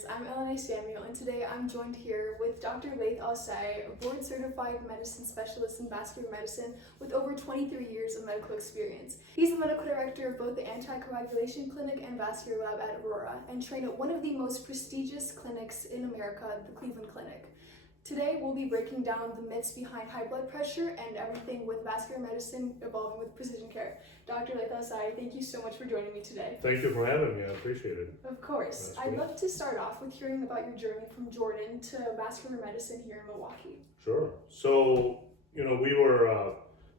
viewers, I'm Aurora Samuel, and today I'm joined here with Dr. Laith Alsayegh, a board-certified medicine specialist in vascular medicine with over 23 years of medical experience. He's the medical director of both the Anticoagulation Clinic and Vascular Lab at Aurora, and trained at one of the most prestigious clinics in America, the Cleveland Clinic. Today, we'll be breaking down the myths behind high blood pressure and everything with vascular medicine evolving with precision care. Dr. Laith Alsayegh, thank you so much for joining me today. Thank you for having me. I appreciate it. Of course. I'd love to start off with hearing about your journey from Jordan to vascular medicine here in Milwaukee. Sure. So, we were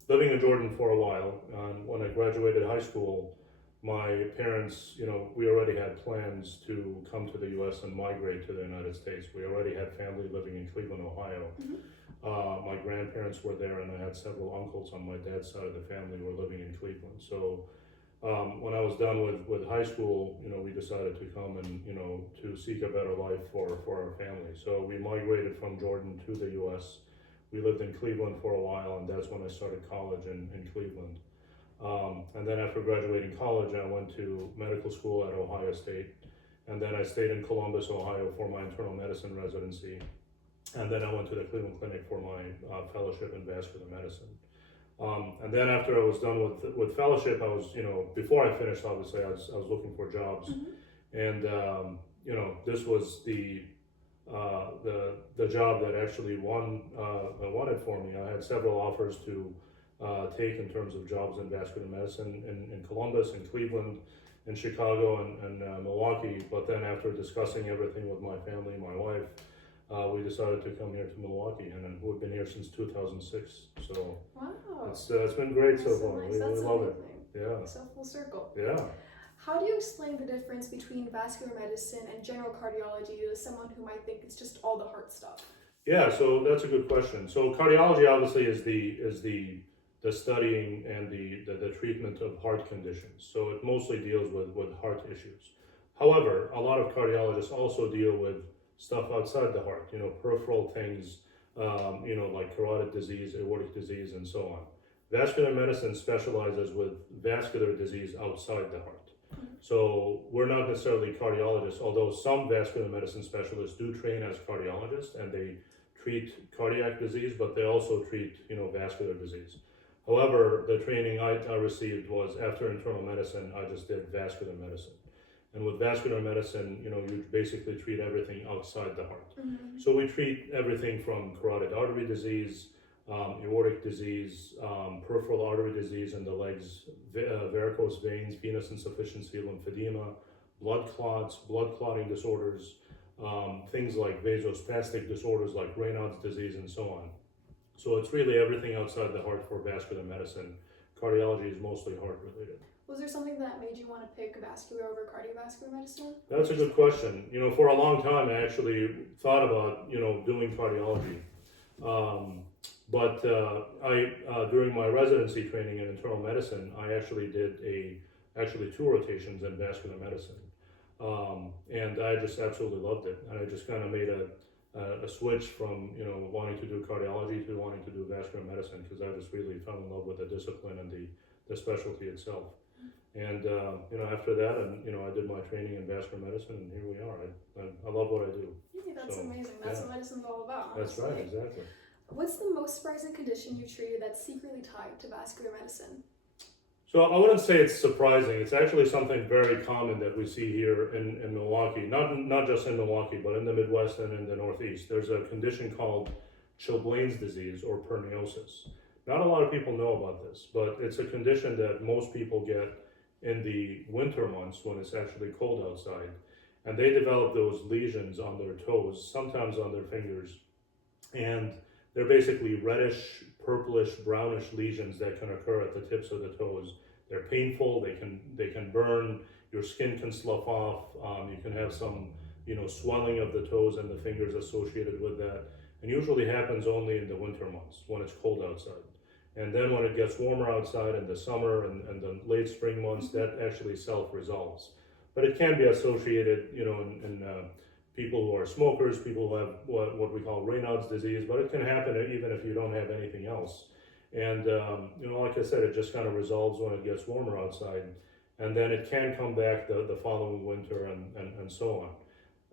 living in Jordan for a while. When I graduated high school, my parents, we already had plans to come to the U.S. and migrate to the United States. We already had family living in Cleveland, Ohio. Mm-hmm. My grandparents were there, and I had several uncles on my dad's side of the family who were living in Cleveland. So when I was done with high school, we decided to come and, to seek a better life for our family. So we migrated from Jordan to the U.S. We lived in Cleveland for a while, and that's when I started college in Cleveland. And then after graduating college, I went to medical school at Ohio State, and then I stayed in Columbus, Ohio for my internal medicine residency, and then I went to the Cleveland Clinic for my fellowship in vascular medicine. And then after I was done with fellowship, I was, before I finished, obviously, I was looking for jobs, mm-hmm. and this was the job that actually wanted for me. I had several offers to take in terms of jobs in vascular medicine in Columbus, in Cleveland, in Chicago, and Milwaukee. But then after discussing everything with my family, my wife, we decided to come here to Milwaukee, and we've been here since 2006. So wow, it's been great so far. Nice. We love it. Yeah. So full circle. Yeah. How do you explain the difference between vascular medicine and general cardiology to someone who might think it's just all the heart stuff? Yeah, so that's a good question. So cardiology obviously is the studying and the treatment of heart conditions. So it mostly deals with heart issues. However, a lot of cardiologists also deal with stuff outside the heart, peripheral things, like carotid disease, aortic disease, and so on. Vascular medicine specializes with vascular disease outside the heart. So we're not necessarily cardiologists, although some vascular medicine specialists do train as cardiologists and they treat cardiac disease, but they also treat, vascular disease. However, the training I received was after internal medicine, I just did vascular medicine. And with vascular medicine, you basically treat everything outside the heart. Mm-hmm. So we treat everything from carotid artery disease, aortic disease, peripheral artery disease in the legs, varicose veins, venous insufficiency, lymphedema, blood clots, blood clotting disorders, things like vasospastic disorders like Raynaud's disease, and so on. So it's really everything outside the heart for vascular medicine. Cardiology is mostly heart related. Was there something that made you want to pick vascular over cardiovascular medicine? That's a good question. For a long time I actually thought about, doing cardiology. But during my residency training in internal medicine, I actually did two rotations in vascular medicine. And I just absolutely loved it. And I just kind of made a switch from wanting to do cardiology to wanting to do vascular medicine, because I just really fell in love with the discipline and the specialty itself. And after that, I did my training in vascular medicine, and here we are. I love what I do. Yeah, that's amazing. That's what medicine's all about. That's right, exactly. What's the most surprising condition you treated that's secretly tied to vascular medicine? So I wouldn't say it's surprising. It's actually something very common that we see here in Milwaukee, not just in Milwaukee, but in the Midwest and in the Northeast. There's a condition called Chilblain's disease or perniosis. Not a lot of people know about this, but it's a condition that most people get in the winter months when it's actually cold outside. And they develop those lesions on their toes, sometimes on their fingers. And they're basically reddish, purplish, brownish lesions that can occur at the tips of the toes. They're painful, they can burn, your skin can slough off, you can have some swelling of the toes and the fingers associated with that. And usually happens only in the winter months when it's cold outside. And then when it gets warmer outside in the summer and the late spring months, that actually self-resolves. But it can be associated, in people who are smokers, people who have what we call Raynaud's disease, but it can happen even if you don't have anything else. And, like I said, it just kind of resolves when it gets warmer outside. And then it can come back the following winter and so on.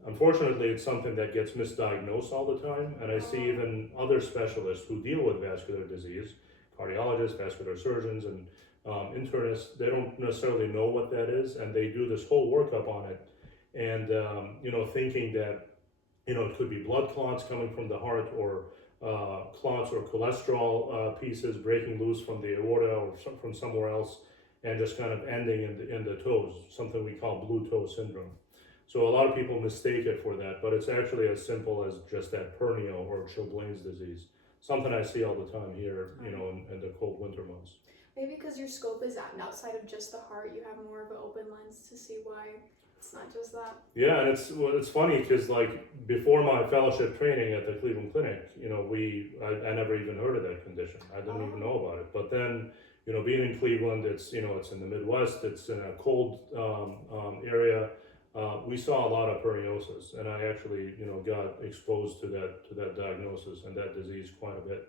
Unfortunately, it's something that gets misdiagnosed all the time, and I see even other specialists who deal with vascular disease, cardiologists, vascular surgeons, and internists. They don't necessarily know what that is, and they do this whole workup on it, and thinking that it could be blood clots coming from the heart, or clots or cholesterol pieces breaking loose from the aorta or from somewhere else, and just kind of ending in the toes, something we call blue toe syndrome. So a lot of people mistake it for that, but it's actually as simple as just that hernia or Chilblain's disease. Something I see all the time here, in the cold winter months. Maybe because your scope is outside of just the heart, you have more of an open lens to see why it's not just that. Yeah, and it's funny because like before my fellowship training at the Cleveland Clinic, I never even heard of that condition. I didn't even know about it. But then, being in Cleveland, it's in the Midwest, it's in a cold area. We saw a lot of perniosis, and I actually, got exposed to that diagnosis and that disease quite a bit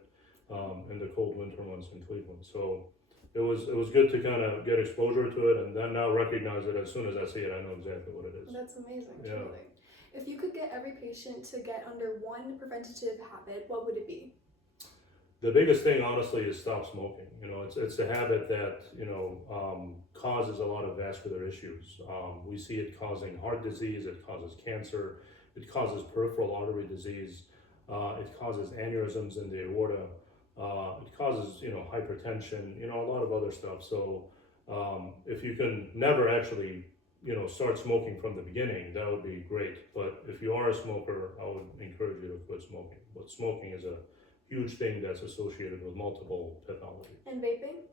in the cold winter months in Cleveland. So it was good to kind of get exposure to it, and then now recognize it as soon as I see it. I know exactly what it is. That's amazing. Yeah. Truly. If you could get every patient to get under one preventative habit, what would it be? The biggest thing, honestly, is stop smoking. It's a habit that causes a lot of vascular issues. We see it causing heart disease. It causes cancer. It causes peripheral artery disease. It causes aneurysms in the aorta. It causes hypertension. A lot of other stuff. So if you can never actually start smoking from the beginning, that would be great. But if you are a smoker, I would encourage you to quit smoking. But smoking is a huge thing that's associated with multiple pathologies. And vaping?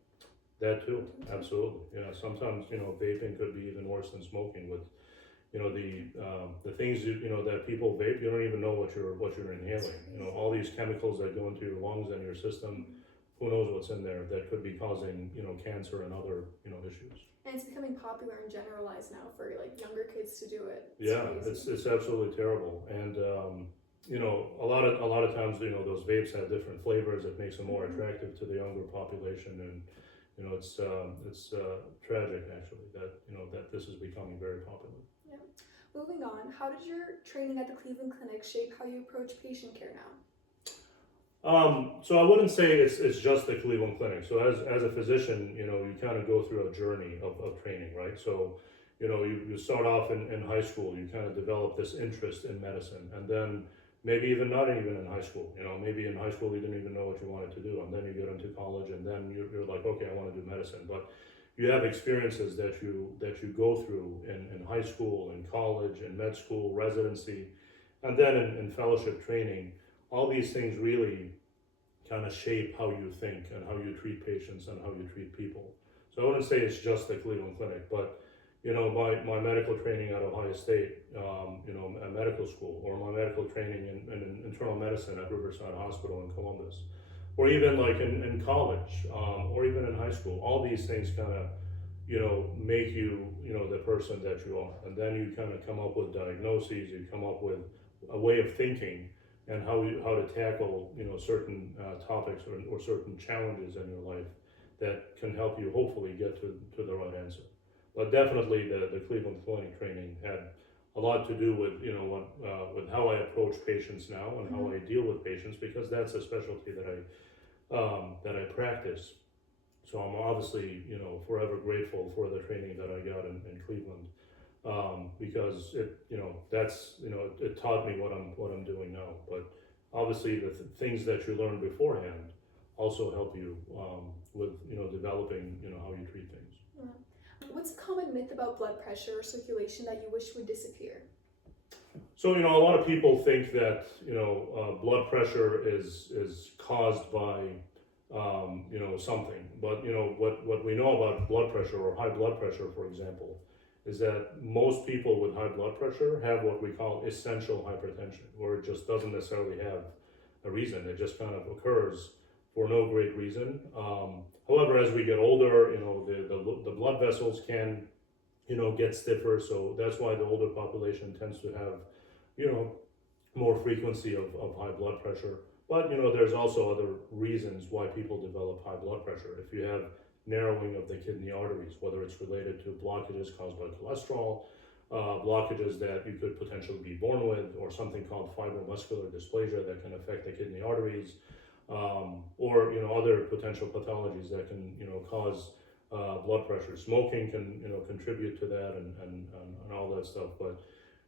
That too, absolutely. Sometimes vaping could be even worse than smoking. With the things that people vape, you don't even know what you're inhaling. All these chemicals that go into your lungs and your system, who knows what's in there that could be causing cancer and other issues. And it's becoming popular and generalized now for like younger kids to do it. It's absolutely terrible. And a lot of times, those vapes have different flavors that makes them more attractive to the younger population, and it's tragic actually that this is becoming very popular. Yeah. Moving on, how did your training at the Cleveland Clinic shape how you approach patient care now? So I wouldn't say it's just the Cleveland Clinic. So as a physician, you kind of go through a journey of training, right? So you start off in high school, you kind of develop this interest in medicine, and then maybe even not even in high school, maybe in high school you didn't even know what you wanted to do, and then you get into college, and then you're like, okay, I want to do medicine. But you have experiences that you go through in high school, in college, in med school, residency, and then in fellowship training. All these things really kind of shape how you think and how you treat patients and how you treat people. So I wouldn't say it's just the Cleveland Clinic, but my medical training at Ohio State, at medical school, or my medical training in internal medicine at Riverside Hospital in Columbus, or even like in college, or even in high school, all these things kind of, make you, the person that you are. And then you kind of come up with diagnoses, you come up with a way of thinking and how to tackle, certain topics or certain challenges in your life that can help you hopefully get to the right answer. But definitely the Cleveland Clinic training had a lot to do with with how I approach patients now and how I deal with patients, because that's a specialty that I practice. So I'm obviously forever grateful for the training that I got in Cleveland, because it taught me what I'm doing now. But obviously the things that you learn beforehand also help you with developing how you treat things. Yeah. What's a common myth about blood pressure or circulation that you wish would disappear? So a lot of people think that blood pressure is caused by something, but what we know about blood pressure, or high blood pressure, for example, is that most people with high blood pressure have what we call essential hypertension, where it just doesn't necessarily have a reason. It just kind of occurs for no great reason. However, as we get older, the blood vessels can, get stiffer. So that's why the older population tends to have, more frequency of high blood pressure. But, there's also other reasons why people develop high blood pressure. If you have narrowing of the kidney arteries, whether it's related to blockages caused by cholesterol, blockages that you could potentially be born with, or something called fibrovascular dysplasia that can affect the kidney arteries, or other potential pathologies that can cause blood pressure. Smoking can contribute to that, and all that stuff. But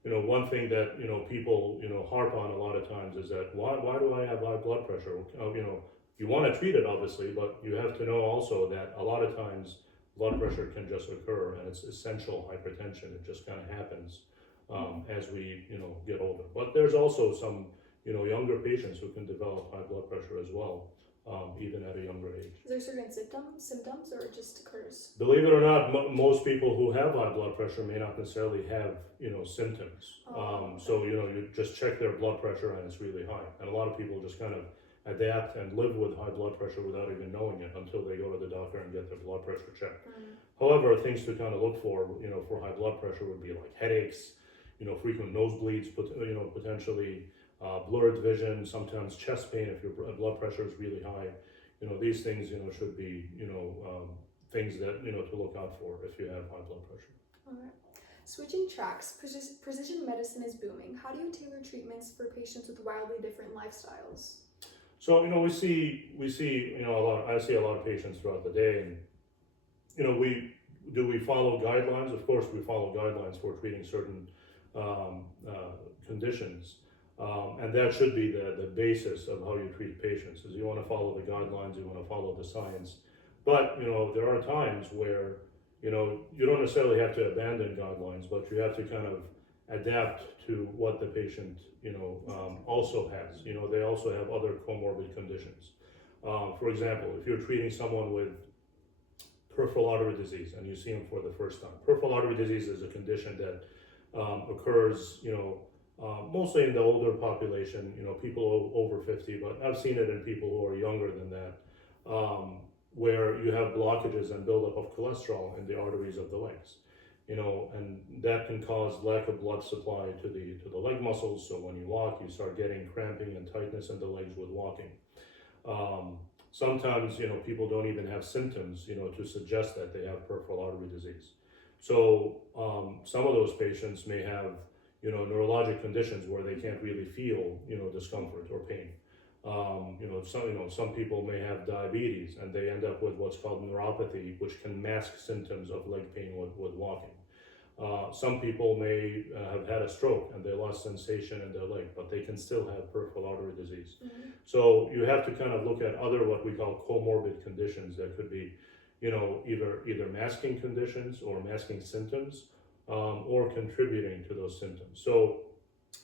one thing that people harp on a lot of times is that why do I have high blood pressure? You want to treat it obviously, but you have to know also that a lot of times blood pressure can just occur, and it's essential hypertension. It just kind of happens as we get older. But there's also some younger patients who can develop high blood pressure as well, even at a younger age. Is there certain symptoms, or it just occurs? Believe it or not, most people who have high blood pressure may not necessarily have symptoms. So you just check their blood pressure and it's really high, and a lot of people just kind of adapt and live with high blood pressure without even knowing it until they go to the doctor and get their blood pressure checked. However, things to kind of look for high blood pressure would be like headaches, frequent nosebleeds, potentially blurred vision, sometimes chest pain if your blood pressure is really high. These things should be things that to look out for if you have high blood pressure. All right. Switching tracks, precision medicine is booming. How do you tailor treatments for patients with wildly different lifestyles? So we see a lot. I see a lot of patients throughout the day, and we follow guidelines? Of course, we follow guidelines for treating certain conditions. And that should be the basis of how you treat patients, is you want to follow the guidelines, you want to follow the science. But, there are times where, you don't necessarily have to abandon guidelines, but you have to kind of adapt to what the patient, also has. They also have other comorbid conditions. For example, if you're treating someone with peripheral artery disease and you see them for the first time. Peripheral artery disease is a condition that occurs, mostly in the older population, people over 50, but I've seen it in people who are younger than that, where you have blockages and buildup of cholesterol in the arteries of the legs, and that can cause lack of blood supply to the leg muscles. So when you walk, you start getting cramping and tightness in the legs with walking. Sometimes, people don't even have symptoms, to suggest that they have peripheral artery disease. So some of those patients may have neurologic conditions where they can't really feel, discomfort or pain. Some people may have diabetes and they end up with what's called neuropathy, which can mask symptoms of leg pain with walking. Some people may have had a stroke and they lost sensation in their leg, but they can still have peripheral artery disease. Mm-hmm. So you have to kind of look at other what we call comorbid conditions that could be, either masking conditions or masking symptoms, or contributing to those symptoms. So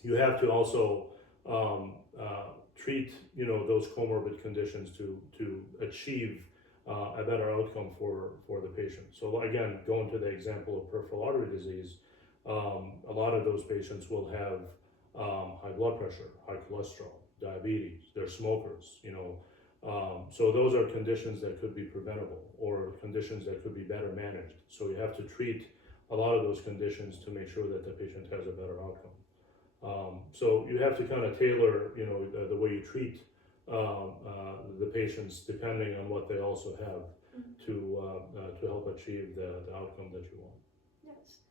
you have to also treat those comorbid conditions to achieve a better outcome for the patient. So again, going to the example of peripheral artery disease, a lot of those patients will have high blood pressure, high cholesterol, diabetes, they're smokers, so those are conditions that could be preventable or conditions that could be better managed. So you have to treat a lot of those conditions to make sure that the patient has a better outcome. So you have to kind of tailor, the way you treat the patients depending on what they also have, mm-hmm. to help achieve the outcome that you want. Yes.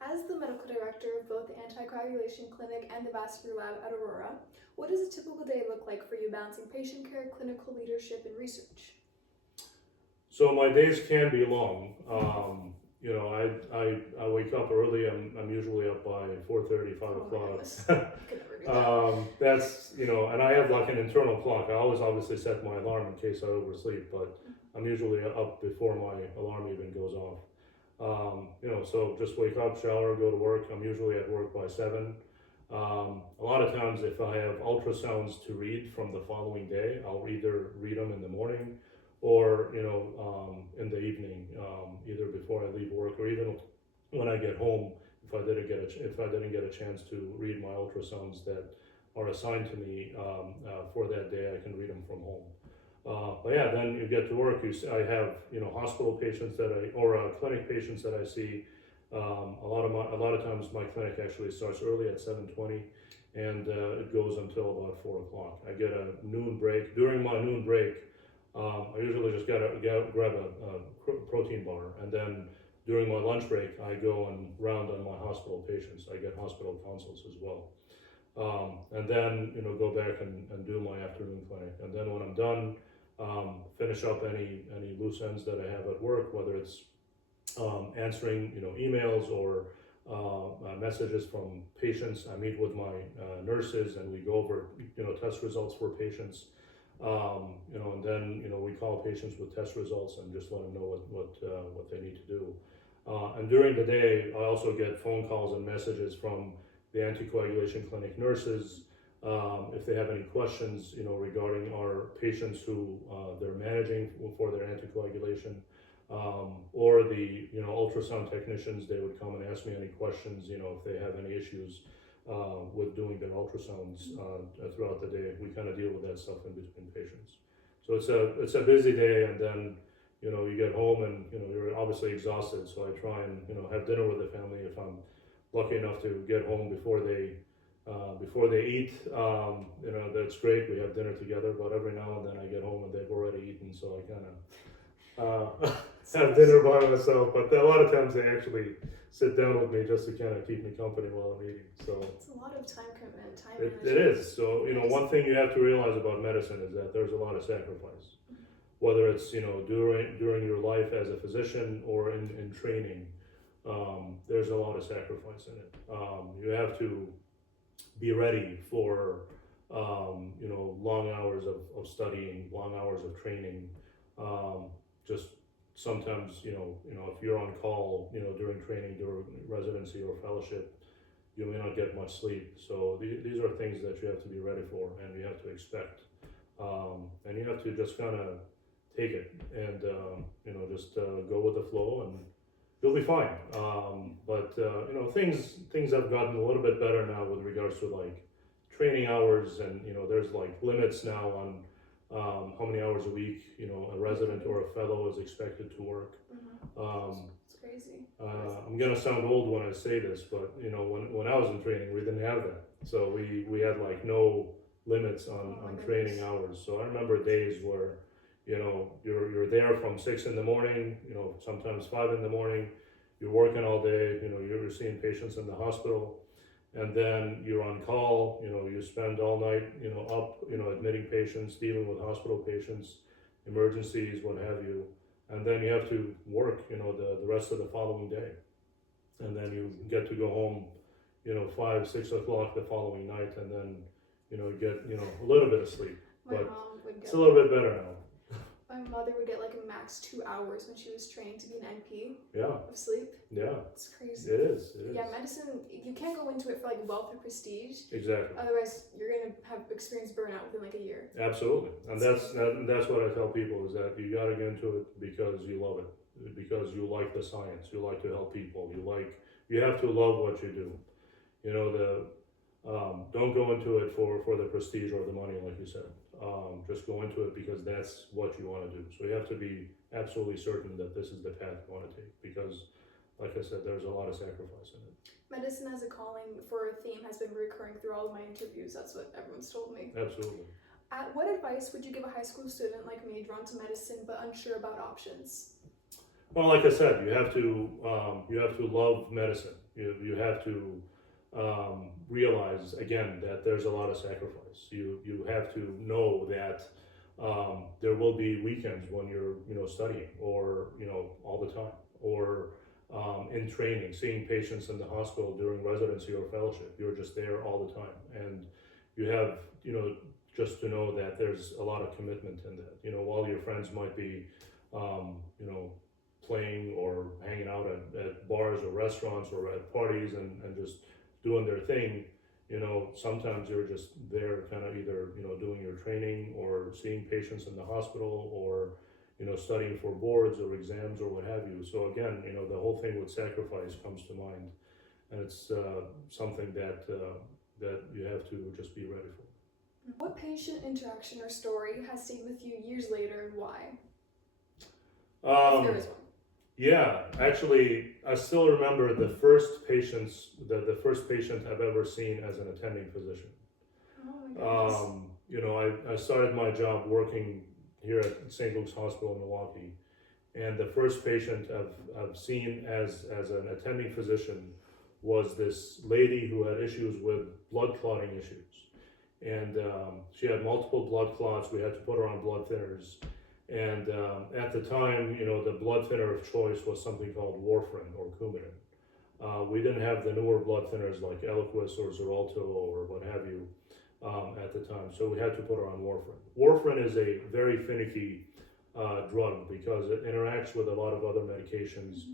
As the medical director of both the Anticoagulation Clinic and the Vascular Lab at Aurora, what does a typical day look like for you balancing patient care, clinical leadership, and research? So my days can be long. I wake up early. I'm usually up by 4:30, 5 o'clock. That's, and I have like an internal clock. I always obviously set my alarm in case I oversleep, but I'm usually up before my alarm even goes off. So just wake up, shower, go to work. I'm usually at work by 7. A lot of times if I have ultrasounds to read from the following day, I'll either read them in the morning or in the evening, either before I leave work or even when I get home. If I didn't get a chance to read my ultrasounds that are assigned to me for that day, I can read them from home. But yeah, then you get to work. I have hospital patients or clinic patients that I see. A lot of times my clinic actually starts early at 7:20, and it goes until about 4 o'clock. I get a noon break. During my noon break, I usually just grab a protein bar, and then during my lunch break, I go and round on my hospital patients. I get hospital consults as well. And then, go back and do my afternoon clinic. And then when I'm done, finish up any loose ends that I have at work, whether it's answering, emails or messages from patients. I meet with my nurses and we go over, test results for patients. And then, we call patients with test results and just let them know what they need to do. And during the day, I also get phone calls and messages from the anticoagulation clinic nurses, if they have any questions, regarding our patients who they're managing for their anticoagulation, or the, ultrasound technicians, they would come and ask me any questions, if they have any issues with doing their ultrasounds throughout the day. We kind of deal with that stuff in between patients. So it's a busy day, and then, you get home and, you're obviously exhausted. So I try and, have dinner with the family if I'm lucky enough to get home before they eat. That's great. We have dinner together, but every now and then I get home and they've already eaten, so I kind of have dinner by myself. But a lot of times they actually sit down with me just to kind of keep me company while I'm eating. So it's a lot of time commitment, it is. So one thing you have to realize about medicine is that there's a lot of sacrifice, whether it's during your life as a physician or in training. There's a lot of sacrifice in it. You have to be ready for long hours of studying, long hours of training. Just sometimes if you're on call during training, during residency or fellowship, you may not get much sleep. So these are things that you have to be ready for and you have to expect, and you have to just kind of take it and just go with the flow and you'll be fine. But things have gotten a little bit better now with regards to like training hours, and there's like limits now on how many hours a week a resident or a fellow is expected to work. It's crazy. I'm gonna sound old when I say this, but when I was in training, we didn't have that. So we had like no limits on training hours. So I remember days where you're there from 6 in the morning, sometimes 5 in the morning, you're working all day, you're seeing patients in the hospital, and then you're on call, you spend all night, up, admitting patients, dealing with hospital patients, emergencies, what have you, and then you have to work, the rest of the following day, and then you get to go home, 5, 6 o'clock the following night, and then, you get, a little bit of sleep, but it's a little bit better now. My mother would get like a max 2 hours when she was trained to be an NP of sleep. Yeah. It's crazy. It is. Yeah, medicine, you can't go into it for like wealth or prestige. Exactly. Otherwise, you're going to have experienced burnout within like a year. Absolutely. And that's what I tell people is that you got to get into it because you love it, because you like the science, you like to help people, you have to love what you do. Don't go into it for the prestige or the money, like you said. Just go into it because that's what you want to do. So you have to be absolutely certain that this is the path you want to take, because, like I said, there's a lot of sacrifice in it. Medicine as a calling for a theme has been recurring through all of my interviews. That's what everyone's told me. Absolutely. What advice would you give a high school student like me drawn to medicine but unsure about options? Well, like I said, you have to love medicine. You have to realize again that there's a lot of sacrifice. You have to know that there will be weekends when you're studying, or all the time, or in training, seeing patients in the hospital during residency or fellowship. You're just there all the time, and you have just to know that there's a lot of commitment in that. While your friends might be playing or hanging out at bars or restaurants or at parties and just doing their thing, sometimes you're just there kind of either, doing your training or seeing patients in the hospital or, studying for boards or exams or what have you. So again, the whole thing with sacrifice comes to mind, and it's something that you have to just be ready for. What patient interaction or story has stayed with you years later, and why? If there is one. Yeah, actually, I still remember the first patient I've ever seen as an attending physician. Oh my goodness. I started my job working here at St. Luke's Hospital in Milwaukee, And the first patient I've seen as an attending physician was this lady who had issues with blood clotting issues. And she had multiple blood clots. We had to put her on blood thinners. And at the time, the blood thinner of choice was something called warfarin or Coumadin. We didn't have the newer blood thinners like Eliquis or Xarelto or what have you at the time. So we had to put her on warfarin. Warfarin is a very finicky drug because it interacts with a lot of other medications.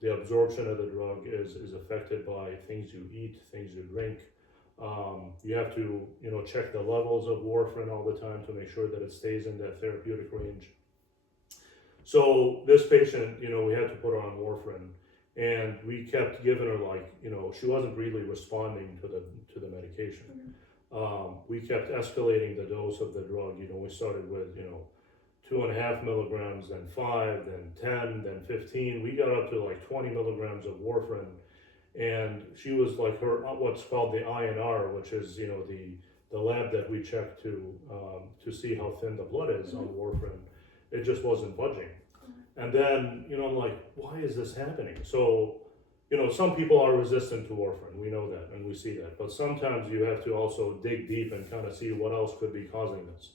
The absorption of the drug is affected by things you eat, things you drink. You have to, check the levels of warfarin all the time to make sure that it stays in that therapeutic range. So this patient, we had to put her on warfarin, and we kept giving her she wasn't really responding to the medication. We kept escalating the dose of the drug. We started with 2.5 milligrams, then 5, then 10, then 15. We got up to 20 milligrams of warfarin, and she was what's called the INR, which is the lab that we check to see how thin the blood is on warfarin. It just wasn't budging. And then I'm like, why is this happening? So some people are resistant to warfarin. We know that and we see that. But sometimes you have to also dig deep and kind of see what else could be causing this.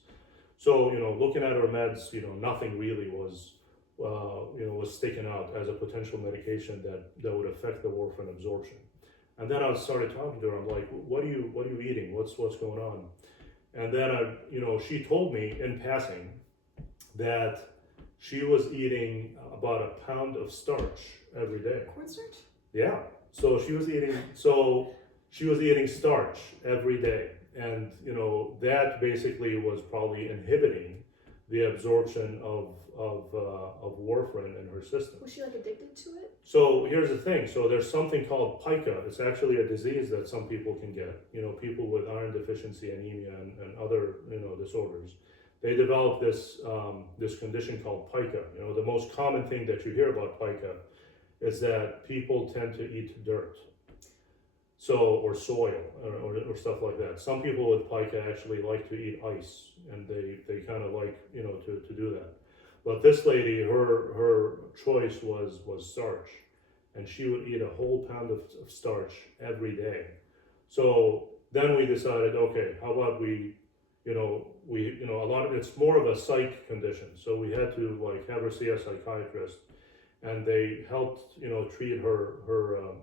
So looking at her meds, nothing really was sticking out as a potential medication that would affect the warfarin absorption. And then I started talking to her. I'm like, what are you eating? What's going on? And then she told me in passing that she was eating about a pound of starch every day. Cornstarch? Yeah. So she was eating starch every day. And that basically was probably inhibiting the absorption of warfarin in her system. Was she addicted to it? So here's the thing. So there's something called pica. It's actually a disease that some people can get. People with iron deficiency anemia and other disorders. They develop this condition called pica. The most common thing that you hear about pica is that people tend to eat dirt. Or soil or stuff like that. Some people with pica actually like to eat ice, and they kind of like to do that. But this lady, her choice was starch, and she would eat a whole pound of starch every day. So then we decided, okay, how about we a lot of it's more of a psych condition. So we had to have her see a psychiatrist. And they helped, treat her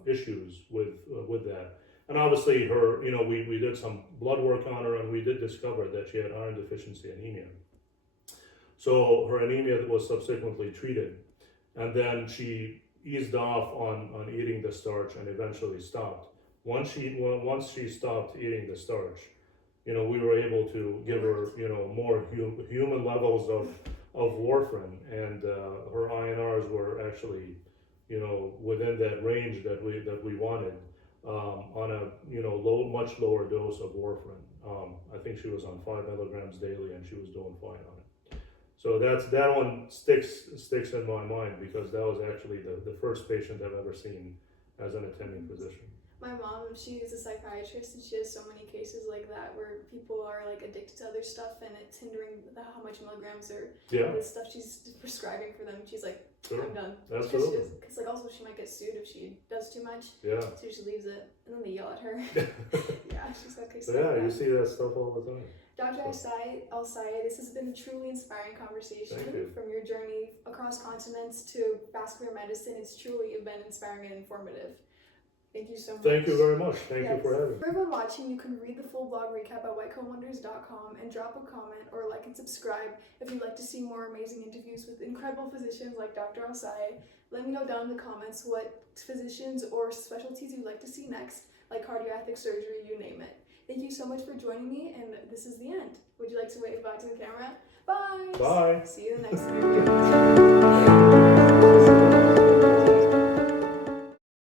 issues with that. And obviously, we did some blood work on her, and we did discover that she had iron deficiency anemia. So her anemia was subsequently treated, and then she eased off on eating the starch and eventually stopped. Once she stopped eating the starch, we were able to give her, more human levels of warfarin, and her INRs were actually, within that range that we wanted, on a much lower dose of warfarin. I think she was on 5 milligrams daily, and she was doing fine on it. So that one sticks in my mind because that was actually the first patient I've ever seen as an attending physician. My mom, she is a psychiatrist, and she has so many cases like that where people are addicted to other stuff, and it's hindering how much milligrams or the stuff she's prescribing for them. She's like, sure. I'm done. Absolutely. Because also she might get sued if she does too much. Yeah. So she just leaves it, and then they yell at her. Yeah, she's got cases. So yeah, you see that stuff all the time. Dr. Alsayegh, this has been a truly inspiring conversation. Thank you. From your journey across continents to vascular medicine. It's truly been inspiring and informative. Thank you so much. Thank you very much. Thank you for having me. For everyone watching, you can read the full blog recap at whitecomewonders.com and drop a comment or like and subscribe if you'd like to see more amazing interviews with incredible physicians like Dr. Alsayegh. Let me know down in the comments what physicians or specialties you'd like to see next, like cardiac surgery, you name it. Thank you so much for joining me, and this is the end. Would you like to wave back to the camera? Bye! Bye! See you in the next video.